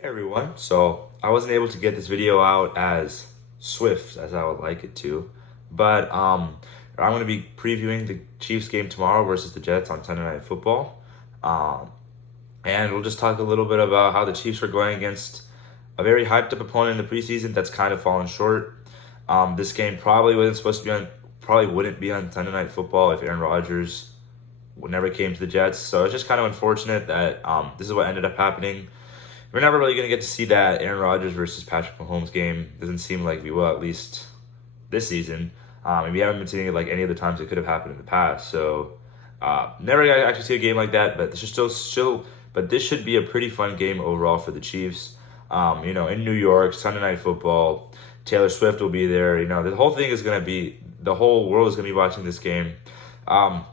Hey everyone. So I wasn't able to get this video out as swift as I would like it to, but I'm going to be previewing the Chiefs game tomorrow versus the Jets on Sunday Night Football. Um, and we'll just talk a little bit about how the Chiefs are going against a very hyped up opponent in the preseason that's kind of fallen short. This game probably wouldn't be on Sunday Night Football if Aaron Rodgers never came to the Jets. So it's just kind of unfortunate that this is what ended up happening. We're never really going to get to see that Aaron Rodgers versus Patrick Mahomes game. Doesn't seem like we will, at least this season. And we haven't been seeing it like any of the times it could have happened in the past. So never got to actually see a game like that. But this should be a pretty fun game overall for the Chiefs. In New York, Sunday Night Football. Taylor Swift will be there. The whole world is going to be watching this game. Kind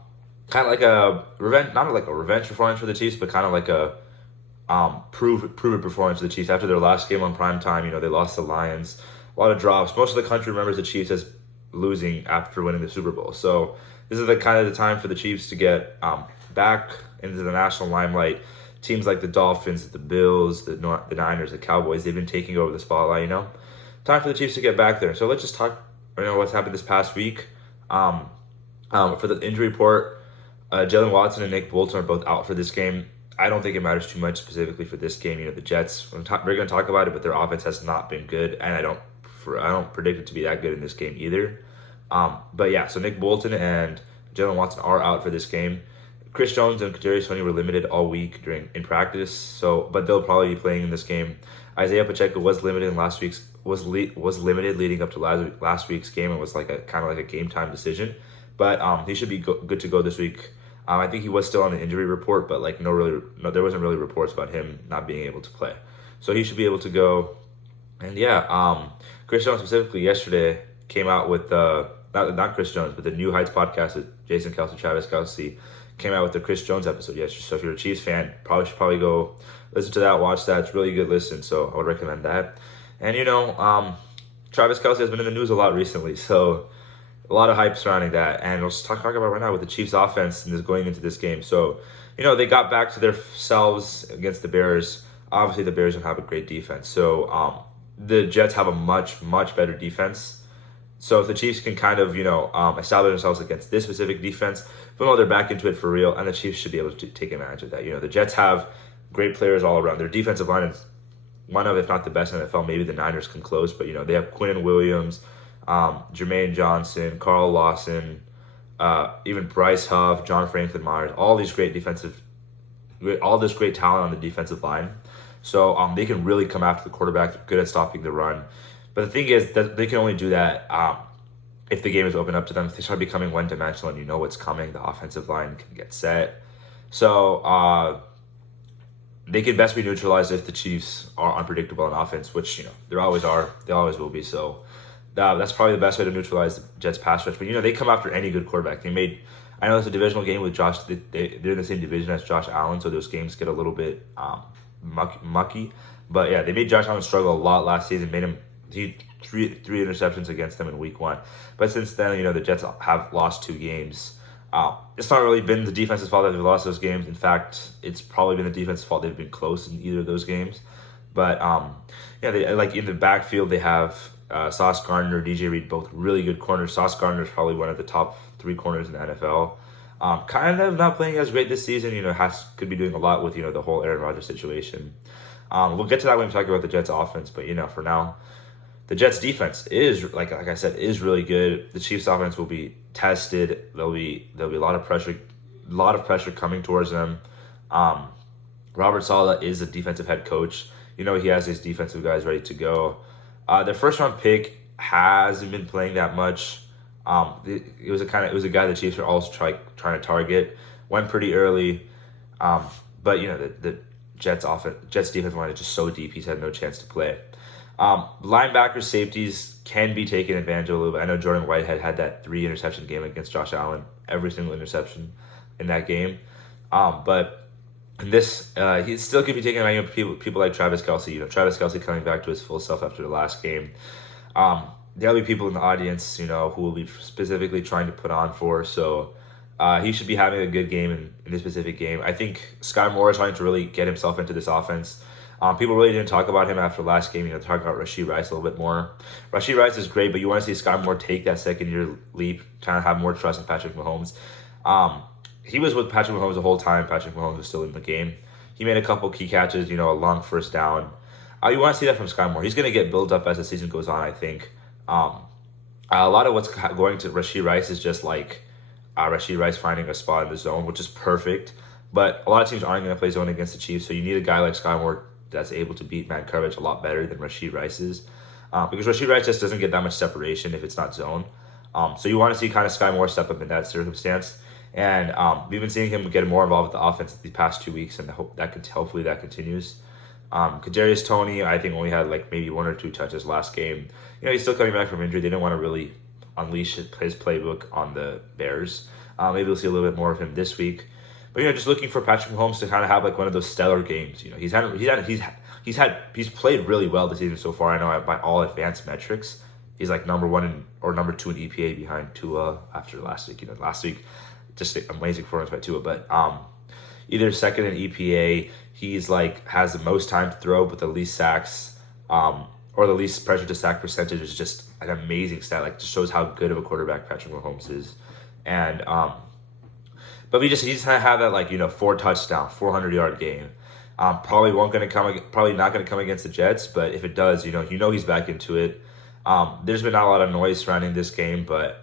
of like a revenge, not like a revenge performance for the Chiefs, but kind of like a proven performance of the Chiefs after their last game on prime time. They lost the Lions, a lot of drops. Most of the country remembers the Chiefs as losing after winning the Super Bowl. So this is the kind of the time for the Chiefs to get back into the national limelight. Teams like the Dolphins, the Bills, the Niners, the Cowboys, they've been taking over the spotlight. Time for the Chiefs to get back there. So let's just talk. What's happened this past week. For the injury report, Jalen Watson and Nick Bolton are both out for this game. I don't think it matters too much specifically for this game. The Jets, we're going to talk about it, but their offense has not been good, and I don't predict it to be that good in this game either. But yeah, so Nick Bolton and Jalen Watson are out for this game. Chris Jones and Kadarius Toney were limited all week in practice, but they'll probably be playing in this game. Isaiah Pacheco was limited in was limited leading up to last week's game. It was like a kind of like a game time decision, but he should be good to go this week. I think he was still on the injury report, but there wasn't really reports about him not being able to play. So he should be able to go. And yeah, Chris Jones specifically yesterday came out with not Chris Jones, but the New Heights podcast with Jason Kelsey, Travis Kelsey came out with the Chris Jones episode yesterday. So if you're a Chiefs fan, should probably go listen to that, watch that. It's really good listen, so I would recommend that. And Travis Kelsey has been in the news a lot recently, so a lot of hype surrounding that, and let's talk about right now with the Chiefs offense and going into this game. So, they got back to themselves against the Bears. Obviously, the Bears don't have a great defense. So, the Jets have a much, much better defense. So, if the Chiefs can kind of, establish themselves against this specific defense, but they're back into it for real, and the Chiefs should be able to take advantage of that. The Jets have great players all around. Their defensive line is one of, if not the best in the NFL. Maybe the Niners can close, but, they have Quinnen Williams, Jermaine Johnson, Carl Lawson, even Bryce Huff, John Franklin Myers, all this great talent on the defensive line. So they can really come after the quarterback. They're good at stopping the run. But the thing is that they can only do that if the game is open up to them. If they start becoming one-dimensional and you know what's coming, the offensive line can get set. So they can best be neutralized if the Chiefs are unpredictable on offense, which they always are. They always will be. So that's probably the best way to neutralize the Jets pass rush. But they come after any good quarterback. I know it's a divisional game with Josh. They're in the same division as Josh Allen, so those games get a little bit mucky. But yeah, they made Josh Allen struggle a lot last season. He three interceptions against them in week 1. But since then, the Jets have lost 2 games. It's not really been the defense's fault that they've lost those games. In fact, it's probably been the defense's fault they've been close in either of those games. But they like in the backfield they have Sauce Gardner, DJ Reed, both really good corners. Sauce Gardner is probably one of the top 3 corners in the NFL. Kind of not playing as great this season. Could be doing a lot with the whole Aaron Rodgers situation. We'll get to that when we talk about the Jets offense. But for now, the Jets defense is like I said is really good. The Chiefs offense will be tested. There'll be a lot of pressure coming towards them. Robert Saleh is a defensive head coach. He has his defensive guys ready to go. Their first round pick hasn't been playing that much. It was a guy the Chiefs are also trying to target. Went pretty early, but the Jets defensive line is just so deep. He's had no chance to play. Linebackers, safeties can be taken advantage of a little bit. I know Jordan Whitehead had that 3 interception game against Josh Allen. Every single interception in that game, but. And this, he still could be taken advantage of people like Travis Kelsey. Travis Kelsey coming back to his full self after the last game. There'll be people in the audience, who will be specifically trying to put on for. So he should be having a good game in this specific game. I think Sky Moore is trying to really get himself into this offense. People really didn't talk about him after last game. Talk about Rashee Rice a little bit more. Rashee Rice is great, but you want to see Sky Moore take that second-year leap, trying to have more trust in Patrick Mahomes. He was with Patrick Mahomes the whole time. Patrick Mahomes was still in the game. He made a couple key catches, a long first down. You want to see that from Sky Moore. He's going to get built up as the season goes on, I think. A lot of what's going to Rashee Rice is just like Rashee Rice finding a spot in the zone, which is perfect. But a lot of teams aren't going to play zone against the Chiefs, so you need a guy like Sky Moore that's able to beat man coverage a lot better than Rashee Rice is. Because Rashee Rice just doesn't get that much separation if it's not zone. So you want to see kind of Sky Moore step up in that circumstance. And we've been seeing him get more involved with the offense the past 2 weeks, and hopefully that continues. Kadarius Toney, I think, only had like maybe 1 or 2 touches last game. He's still coming back from injury. They didn't want to really unleash his playbook on the Bears. Maybe we'll see a little bit more of him this week. But just looking for Patrick Mahomes to kind of have like one of those stellar games. He's played really well this season so far. I know by all advanced metrics, he's like number 1 or number 2 in EPA behind Tua after last week. Last week, just an amazing performance by Tua. But either second in EPA, he's like has the most time to throw, but the least sacks, or the least pressure to sack percentage is just an amazing stat. Like, just shows how good of a quarterback Patrick Mahomes is. And but he just kind of have that 4 touchdown, 400-yard game. Probably not going to come against the Jets, but if it does, he's back into it. There's been not a lot of noise surrounding this game, but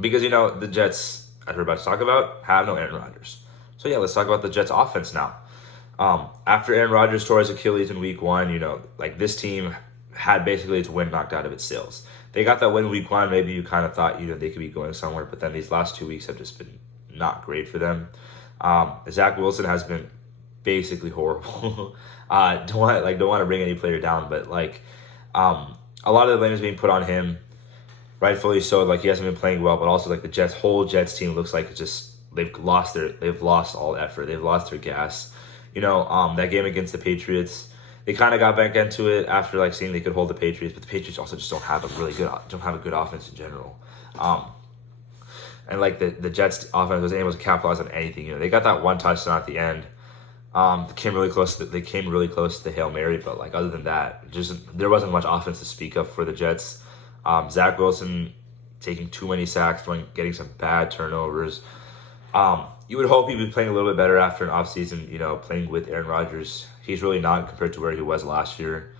because the Jets, as we're about to talk about, have no Aaron Rodgers. So yeah, let's talk about the Jets offense now. After Aaron Rodgers tore his Achilles in week 1, this team had basically its wind knocked out of its sails. They got that win week 1. Maybe you kind of thought, they could be going somewhere, but then these last 2 weeks have just been not great for them. Zach Wilson has been basically horrible. Don't want to bring any player down, but a lot of the blame is being put on him, rightfully so. He hasn't been playing well, but also the whole Jets team looks like they've lost all effort. They've lost their gas. That game against the Patriots, they kind of got back into it after seeing they could hold the Patriots, but the Patriots also just don't have a good offense in general. And the Jets offense wasn't able to capitalize on anything. They got that 1 touchdown at the end. They came really close to the Hail Mary, but other than that, there wasn't much offense to speak of for the Jets. Zach Wilson taking too many sacks, getting some bad turnovers. You would hope he'd be playing a little bit better after an offseason, playing with Aaron Rodgers. He's really not compared to where he was last year.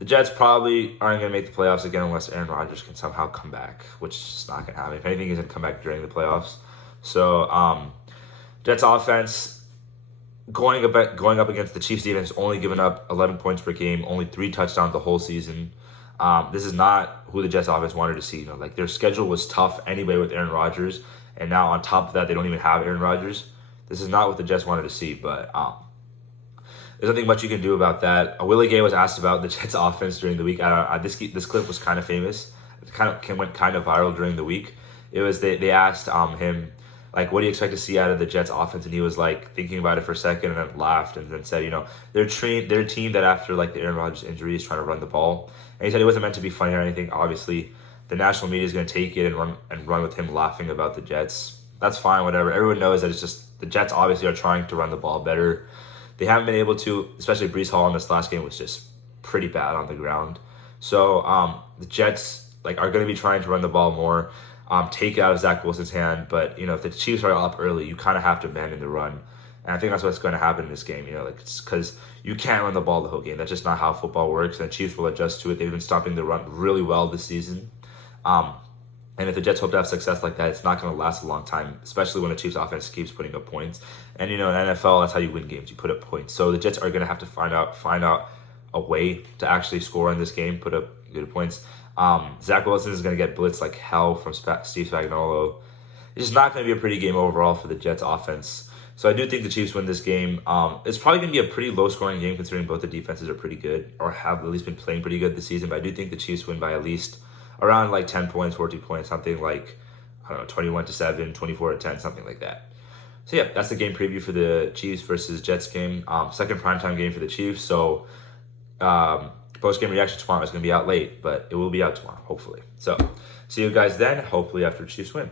The Jets probably aren't going to make the playoffs again unless Aaron Rodgers can somehow come back, which is just not going to happen. If anything, he's going to come back during the playoffs. So, Jets offense going up against the Chiefs defense, only giving up 11 points per game, only 3 touchdowns the whole season. This is not who the Jets offense wanted to see. Their schedule was tough anyway with Aaron Rodgers, and now on top of that, they don't even have Aaron Rodgers. This is not what the Jets wanted to see, but there's nothing much you can do about that. Willie Gay was asked about the Jets offense during the week. This clip was kind of famous. It went kind of viral during the week. It was they asked him, what do you expect to see out of the Jets offense? And he was thinking about it for a second and then laughed and then said, they're a team that after the Aaron Rodgers injury is trying to run the ball. And he said it wasn't meant to be funny or anything. Obviously, the national media is going to take it and run with him laughing about the Jets. That's fine, whatever. Everyone knows that it's just the Jets obviously are trying to run the ball better. They haven't been able to, especially Breece Hall in this last game was just pretty bad on the ground. So the Jets are going to be trying to run the ball more, take it out of Zach Wilson's hand. But if the Chiefs are up early, you kind of have to abandon the run. And I think that's what's going to happen in this game. Because you can't run the ball the whole game. That's just not how football works. And the Chiefs will adjust to it. They've been stopping the run really well this season. And if the Jets hope to have success like that, it's not going to last a long time, especially when the Chiefs offense keeps putting up points. And in NFL, that's how you win games. You put up points. So the Jets are going to have to find out a way to actually score in this game, put up good points. Zach Wilson is going to get blitzed like hell from Steve Spagnuolo. It's just not going to be a pretty game overall for the Jets offense. So I do think the Chiefs win this game. It's probably going to be a pretty low-scoring game considering both the defenses are pretty good or have at least been playing pretty good this season. But I do think the Chiefs win by at least around 10 points, 14 points, something 21-7, 24-10, something like that. So yeah, that's the game preview for the Chiefs versus Jets game. Second primetime game for the Chiefs. So post-game reaction tomorrow is going to be out late, but it will be out tomorrow, hopefully. So see you guys then, hopefully after the Chiefs win.